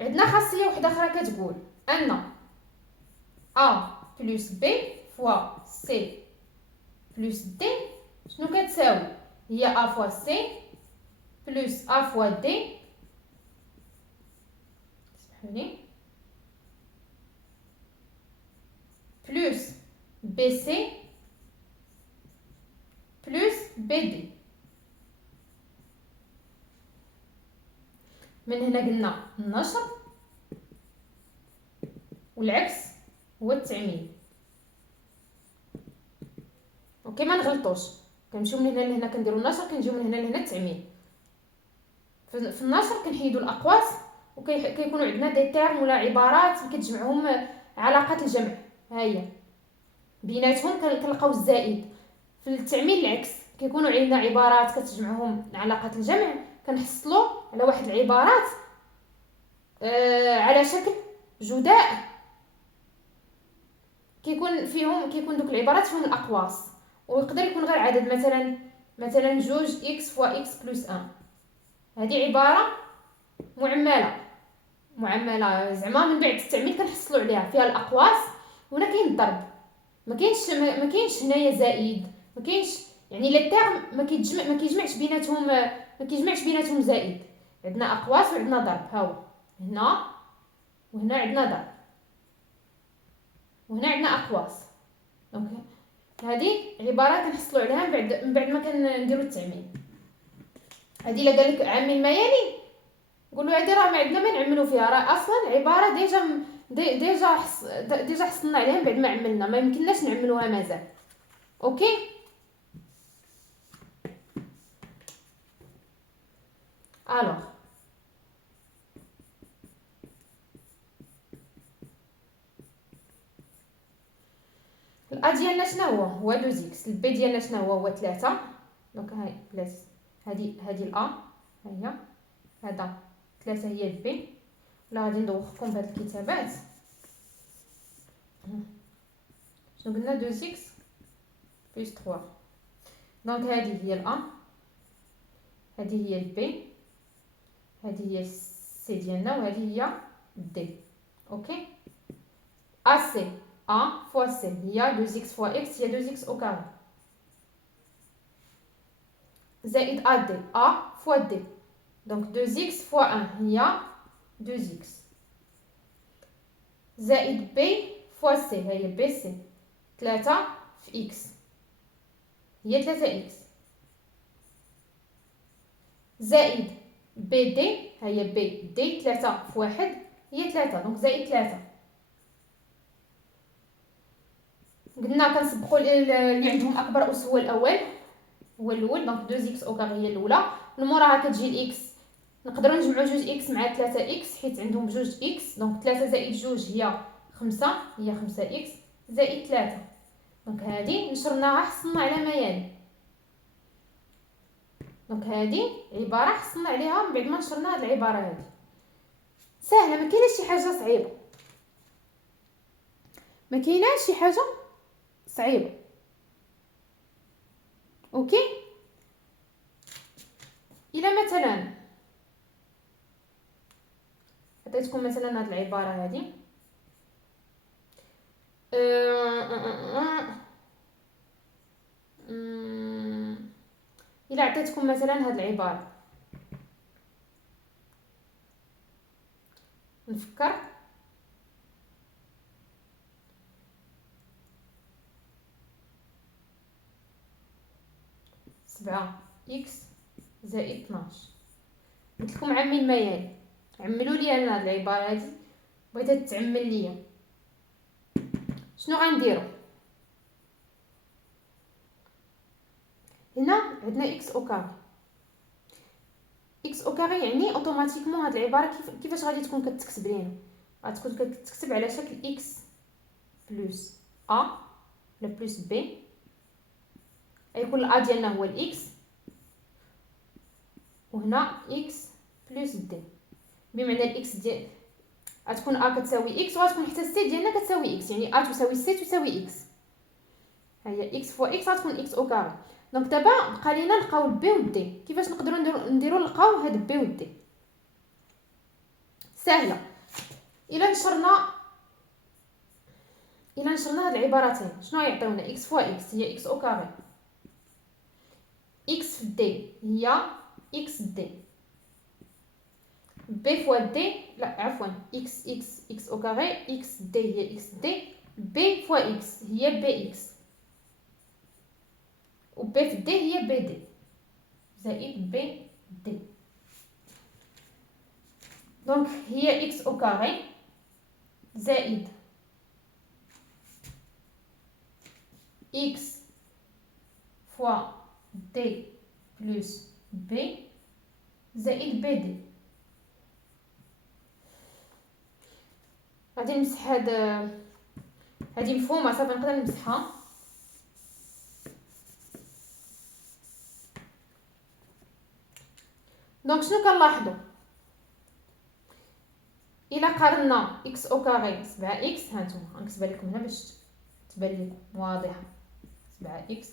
عندنا خاصيه واحده اخرى كتقول ان ا بلس بي فوا سي بلس دي شنو كتساوي؟ هي ا فوا سي بلس ا فوا دي، سمحولي، بلس بي سي بلس بي دي. من هنا قلنا النشر والعكس هو التعميم. اوكي، ما نغلطوش، كنمشيو من هنا لهنا كنديروا النشر، كنجيو من هنا لهنا التعميم. في النشر كنحيدوا الاقواس وكيكونوا عندنا دي تيرم ولا عبارات كتجمعهم علاقه الجمع، ها هي بيناتهم كنلقاو الزائد. في التعميم العكس، كيكونوا عندنا عبارات كتجمعهم علاقه الجمع، كنحصلوا على واحد العبارات على شكل جداء، كيكون دوك العبارات فيهم الاقواس، ويقدر يكون غير عدد، مثلا جوج اكس فوا اكس بلس 1. هذه عباره معمله زعما من بعد التعميل كنحصلوا عليها، فيها الاقواس. وهنا كاين الضرب، ما كاينش هنايا زائد، ما كاينش يعني لي تيرم ما كيجمعش بيناتهم زائد. عندنا اقواس وعندنا ضرب، ها هو هنا وهنا عندنا ضرب وهنا عندنا اقواس. دونك هذه عباره كنحصلوا عليها من بعد ما كنديروا التعميم. هذه الا قال لك عامل ما يلي، قولوا هذه راه ما عندنا ما نعملوا فيها، راه اصلا عباره ديجا حصلنا عليها بعد ما عملنا، ما يمكنناش نعملوها مازال. اوكي، الوغ الأ ديالنا شنو هو 2 اكس. البي ديالنا شنو هو 3. دونك هاي بلاس هادي الأ، ها هي هذا 3 هي البي. ولا غادي ندوخكم بهاد الكتابات. شنو قلنا 2 اكس بلس 3. دونك هذه هي الأ، هذه هي البي، هذه هي السي ديالنا، وهذه هي دي. اوكي، ا سي ا فوا سي هي 2 اكس فوا اكس هي 2 اكس او كاري، زائد ا دي ا فوا دي، دونك 2 اكس فوا 1 هي 2 اكس، زائد بي فوا سي هي بي سي 3 في اكس هي 3 اكس، زائد بي دي هي بي دي 3 في 1 هي 3، دونك زائد 3. قلنا كنسبقوا اللي عندهم اكبر اس هو الاول، دونك 2 اكس او كاري هي الاولى. من موراها كتجي الاكس، نقدروا نجمعوا 2 اكس مع 3 اكس حيت عندهم بجوج اكس، دونك 3 زائد 2 هي 5 هي 5 اكس زائد 3. دونك هذه نشرناها حصلنا على ما يلي. دونك هذه عباره حصلنا عليها من بعد ما نشرنا هذه العباره. هذه سهله، ما كايناش شي حاجه صعيبه، ما كايناش شي حاجه صعيبه. اوكي، الا مثلا عطيتكم مثلا هذه العباره هذه الا عطيتكم مثلا هذه العباره، نفكر سبعة إكس زائد 12. قلتلكم عمل ما يلي، عملوا لي انا هاد العباره هادي، بغيتها تتعمل ليا. شنو غنديروا؟ هنا عندنا اكس او كاري، اكس او كاري يعني اوتوماتيكمون هاد العباره كيفاش غادي تكون كتكتب لينا؟ غتكون كتكتب على شكل اكس بلس ا ولا بلس بي، غيكون الأ ديالنا هو الإكس، وهنا إكس بلس دي، بمعنى الإكس ديال غتكون أ كتساوي إكس، وغتكون حتى السي ديالنا كتساوي إكس، يعني أ تساوي سي تساوي إكس. ها هي إكس فوا إكس غتكون إكس أو كاري. دونك دابا بقى لينا نلقاو بي و دي. كيفاش نقدروا نديروا نلقاو هاد بي و دي؟ سهله. الى نشرنا هاد العبارتين شنو غيعطيونا؟ اكس فوا اكس هي اكس او كاري، اكس في دي هي اكس دي، بي فوا دي لا عفوا اكس او كاري اكس دي هي اكس دي، بي فوا اكس هي بي اكس، و بي في دي هي بي دي زائد بي دي. دونك هي اكس او كاري زائد اكس فوا دي بلس بي زائد بي دي. غادي نمسح هادي مفهومه صافي نقدر نمسحها. دونك شنو كنلاحظوا؟ الا قارنا اكس او كاري 7 اكس، ها نتوما غنكتبها لكم هنا باش تبان لكم واضحه، 7 اكس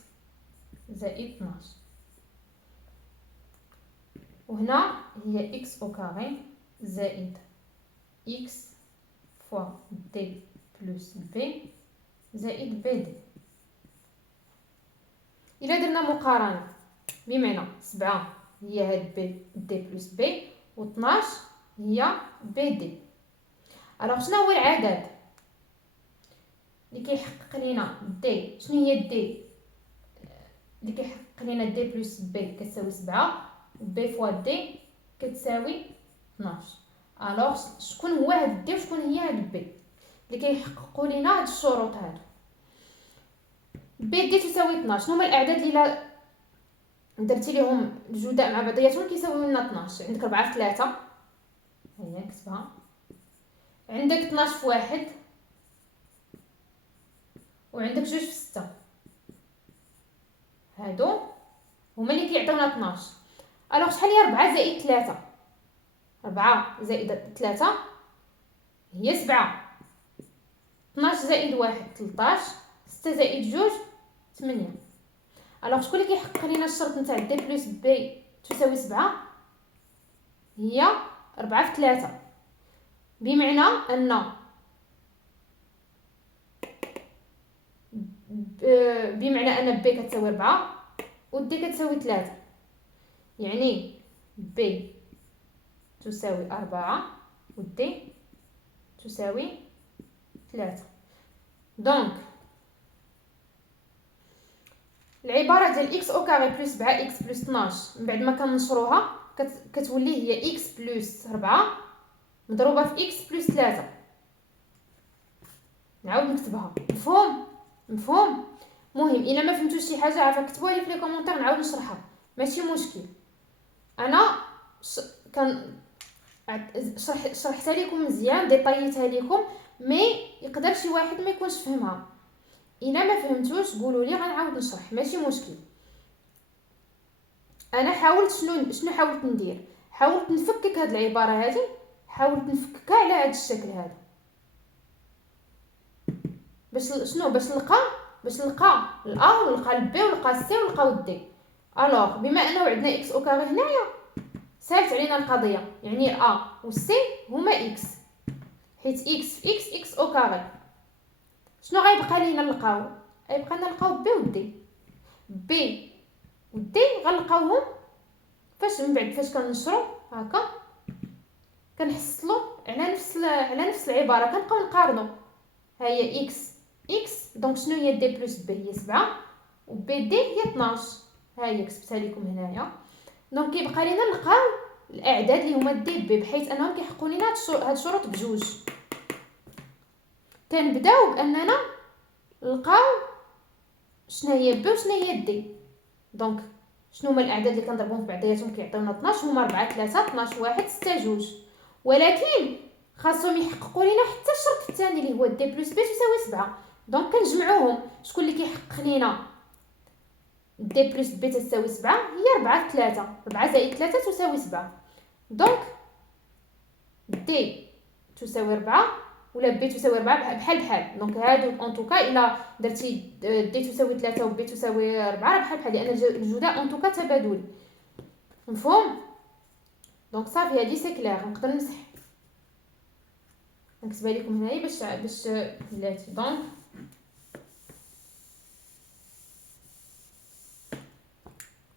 زائد 12، وهنا هي اكس او كاري زائد اكس فوا دي بلس بي زائد بي دي. الا درنا مقارنه بمعنى 7 هي هاد بي دي بلس بي و 12 هي بي دي. الوغ شنو هو العدد اللي كيحقق لينا دي؟ شنو هي دي اللي كيحقق لينا دي بلس بي كتساوي 7، و بي فوا دي كتساوي 12؟ الوغ شكون هو هاد دي وشكون هي هاد بي اللي كيحققوا لينا هاد الشروط هادو؟ بي دي تساوي 12. شنو هما الاعداد اللي درتي ليهم الجداء مع بعضياتهم كيساويو لنا 12؟ عندك 4 في 3 هي نكتبها، عندك 12 في 1، وعندك 2 في 6. هادو هما اللي كيعطيونا 12. الوغ شحال هي 4 زائد 3؟ 4 زائد 3 هي 7، 12 زائد 1 13، 6 زائد 2 8. الوغ شكون اللي كيحقق لينا الشرط نتاع دي بلس بي تساوي 7؟ هي 4 في 3، بمعنى ان بي كتساوي 4 و دي كتساوي 3، يعني بي تساوي 4 و دي تساوي 3. دونك العباره ديال اكس او كاري بلس 7 اكس بلس 12 من بعد ما كنشروها كتولي هي اكس بلس 4 مضروبه في اكس بلس 3. نعاود نكتبها. مفهوم مهم. الا ما فهمتوش شي حاجه عافاك كتبوها لي في لي كومونتير نعاود نشرحها ماشي مشكل. انا كان شرحتها لكم مزيان ديطايتها لكم، مي يقدر شي واحد ما يكونش فهمها. الا ما فهمتوش قولوا لي غنعاود نشرح ماشي مشكل. انا حاولت شنو حاولت ندير؟ حاولت نفكك هاد العباره هذه، حاولت نفككها على هاد الشكل هذا باش شنو باش نلقى الا ونلقى البي ونلقى السي ونلقاو الدي. الوغ بما انه عندنا اكس او كاري هنايا سالت علينا القضيه، يعني ا والسي هما اكس، حيت اكس في اكس اكس او كاري. شنو غيبقى لينا نلقاو؟ غيبقى لنا نلقاو بي ودي. بي ودي غنلقاوهم فاش من بعد فاش كنشرو هكا كنحصلوا على نفس العباره، كنبقاو نقارنوا. ها هي اكس دونك شنو هي دي بلس بي هي 7 و بي دي هي 12. ها هي كتبتها لكم هنايا. دونك كيبقى لينا نلقاو الاعداد اللي هما دي بي بحيث انهم كيحققوا لينا هاد الشروط بجوج. تنبداو باننا نلقاو شنو هي بي وشنو هي دي. دونك شنو هما الاعداد اللي كنضربهم في بعضياتهم كيعطيونا 12؟ هما 4 3 12 1 6 2. ولكن خاصهم يحققوا لينا حتى الشرط الثاني اللي هو دي بلس بي تساوي 7. دونك كنجمعوهم. شكون اللي كيحقق لينا دي بلس بي تساوي 7؟ هي 4 في 3، 4 زائد 3 تساوي 7. دونك دي تساوي 4 ولا بي تساوي 4 بحال. دونك هادو اون توكا الا درتي دي تساوي 3 و بي تساوي 4 بحال لان الجداء اون توكا تبادلي. مفهوم؟ دونك صافي هادي سي كلير نقدر نمسح. نكتبها لكم هنايا باش بلاتي.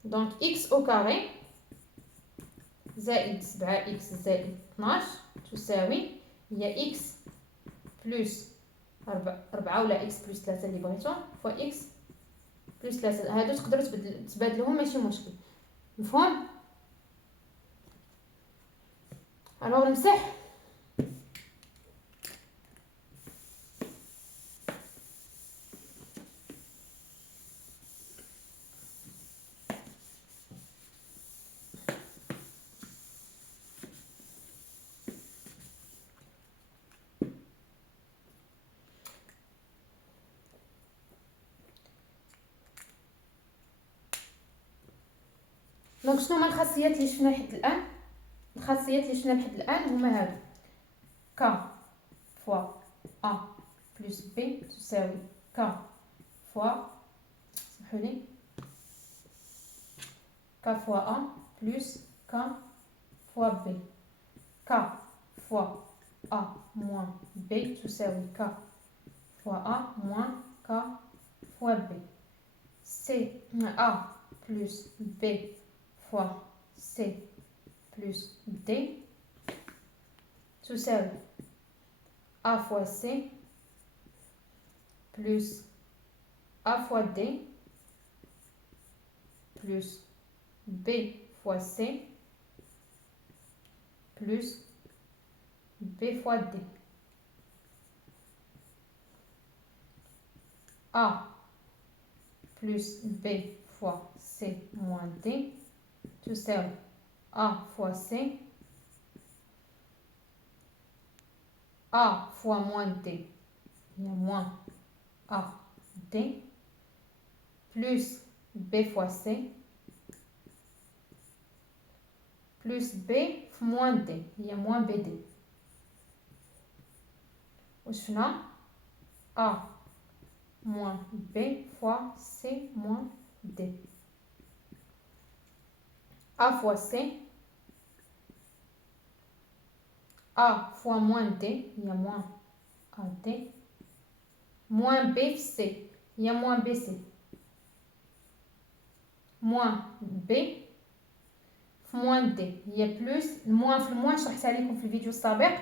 دونك اكس او كاري زائد 7 اكس زائد 12 تساوي هي اكس بلس 4 ولا اكس بلس 3 اللي بغيتو فوا اكس بلس 3. هادو تقدروا تبادلوهم ماشي مشكل، مفهوم؟ الوغ نمسح. دونك شنو هما الخاصيات اللي شفنا لحد الان؟ الخاصيات اللي شفنا لحد الان هما هادو: ك فوا ا بلس بي تساوي ك فوا، سمحولي، ك فوا ا بلس ك فوا بي. ك فوا ا موان بي تساوي ك فوا ا موان ك فوا بي. سي ا بلس بي فوا سي بلس دي تساوي A fois C plus A fois D plus B fois C plus B fois D. A plus B fois C moins D تساوي A fois C. A fois moins D, il y a moins A D, plus B fois C, plus B moins D, il y a moins BD. واش هنا A moins B fois C moins D. A fois C, A fois moins D, il y a moins AD, moins BC, il y a moins BC, moins B moins D, il y a plus moins في الموان شرحتها لكم في الفيديو السابق.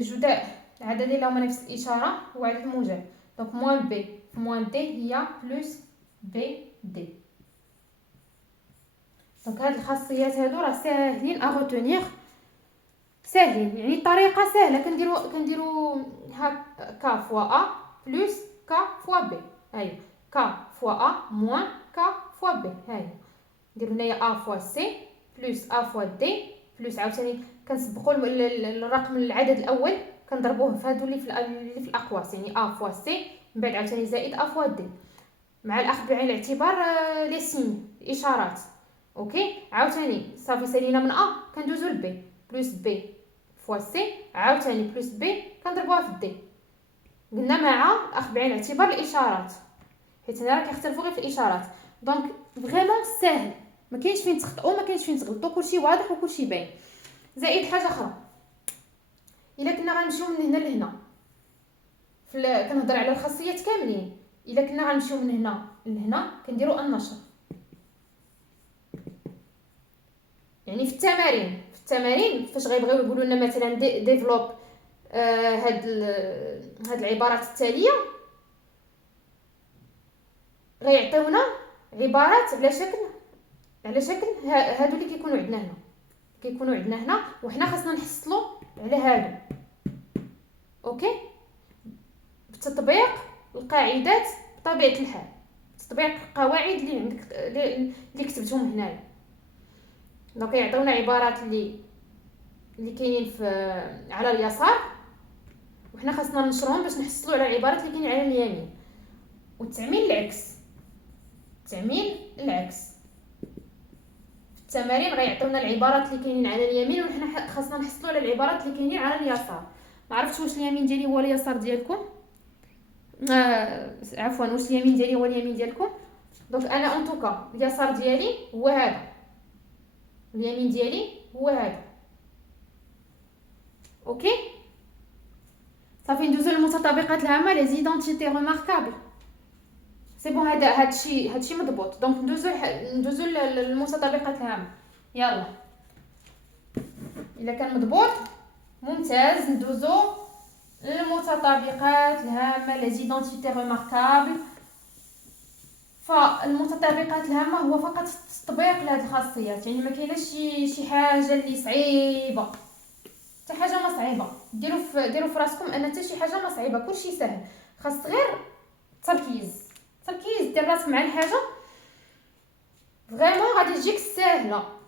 جداء عدد لهما نفس الإشارة هو عدد موجب، دونك موان بي في موان دي هي بلس بي دي. دونك هاد الخاصيات هادو راه ساهلين اغوتونيغ، ساهلين يعني الطريقه سهله. كنديرو ها ك فوا ا بلس ك فوا بي، هاهي ك فوا ا موان ك فوا بي، هاهي نديرو هنايا ا فوا سي بلس ا فوا دي بلس عاوتاني كنسبقوا الرقم العدد الاول كنضربوه في هادو اللي في الاقواس، يعني ا فوا سي من بعد عاوتاني زائد ا فوا دي مع الاخذ بعين الاعتبار لي سين الاشارات. اوكي عاوتاني صافي سالينا من ا كندوزو لبي بلس بي فوا سي عاوتاني بلس بي كنضربوها في دي. قلنا مع الاخذ بعين الاعتبار الاشارات حيت هنا راه كيختلفوا غير في الاشارات. دونك فريمون ساهل، ما كاينش فين تخطئوا ما كاينش فين تغلطوا، كلشي واضح وكلشي باين. زائد حاجه اخرى، الا كنا غنمشيو من هنا لهنا كنهضر على الخاصيات كاملين، الا كنا غنمشيو من هنا لهنا كنديروا النشر. يعني في التمارين فاش غيبغيو يقولوا لنا مثلا ديفلوب هاد العبارات التاليه، غيعطيونا عبارات على شكل هادو اللي كيكونوا عندنا هنا وحنا خاصنا نحصلوا على هادو. اوكي بتطبيق القاعدات بطبيعه الحال، تطبيق القواعد اللي عندك اللي كتبتهم هنايا. دونك يعطيونا عبارات اللي كاينين على اليسار وحنا خاصنا ننشرهم باش نحصلوا على العبارات اللي كاينين على اليمين. والتعميل العكس في التمارين غيعطيونا العبارات اللي كاينين على اليمين وحنا خاصنا نحصلوا على العبارات اللي كاينين على اليسار. ما عرفتش واش اليمين ديالي هو اليسار ديالكم، عفوا واش اليمين ديالي هو اليمين ديالكم. دونك انا ان توكا اليسار ديالي هو هذا، اليمين ديالي هو هذا. اوكي صافي ندوزو للمتطابقات الهامه لي زيدونتيتي ريماركابل. سي بون هادشي مضبوط. دونك ندوزو للمتطابقات الهامه. يلا الا كان مضبوط ممتاز. ندوزو للمتطابقات الهامه لي زيدونتيتي ريماركابل. فالمتطابقات الهامه هو فقط تطبيق لهاد الخاصيات، يعني ما كايناش شي حاجه اللي صعيبه، حتى حاجه ما صعيبه. ديروا في راسكم ان حتى شي حاجه ما صعيبه، كلشي سهل، خاص غير تركيز دير راسك مع الحاجه فريمون غادي تجيك ساهله.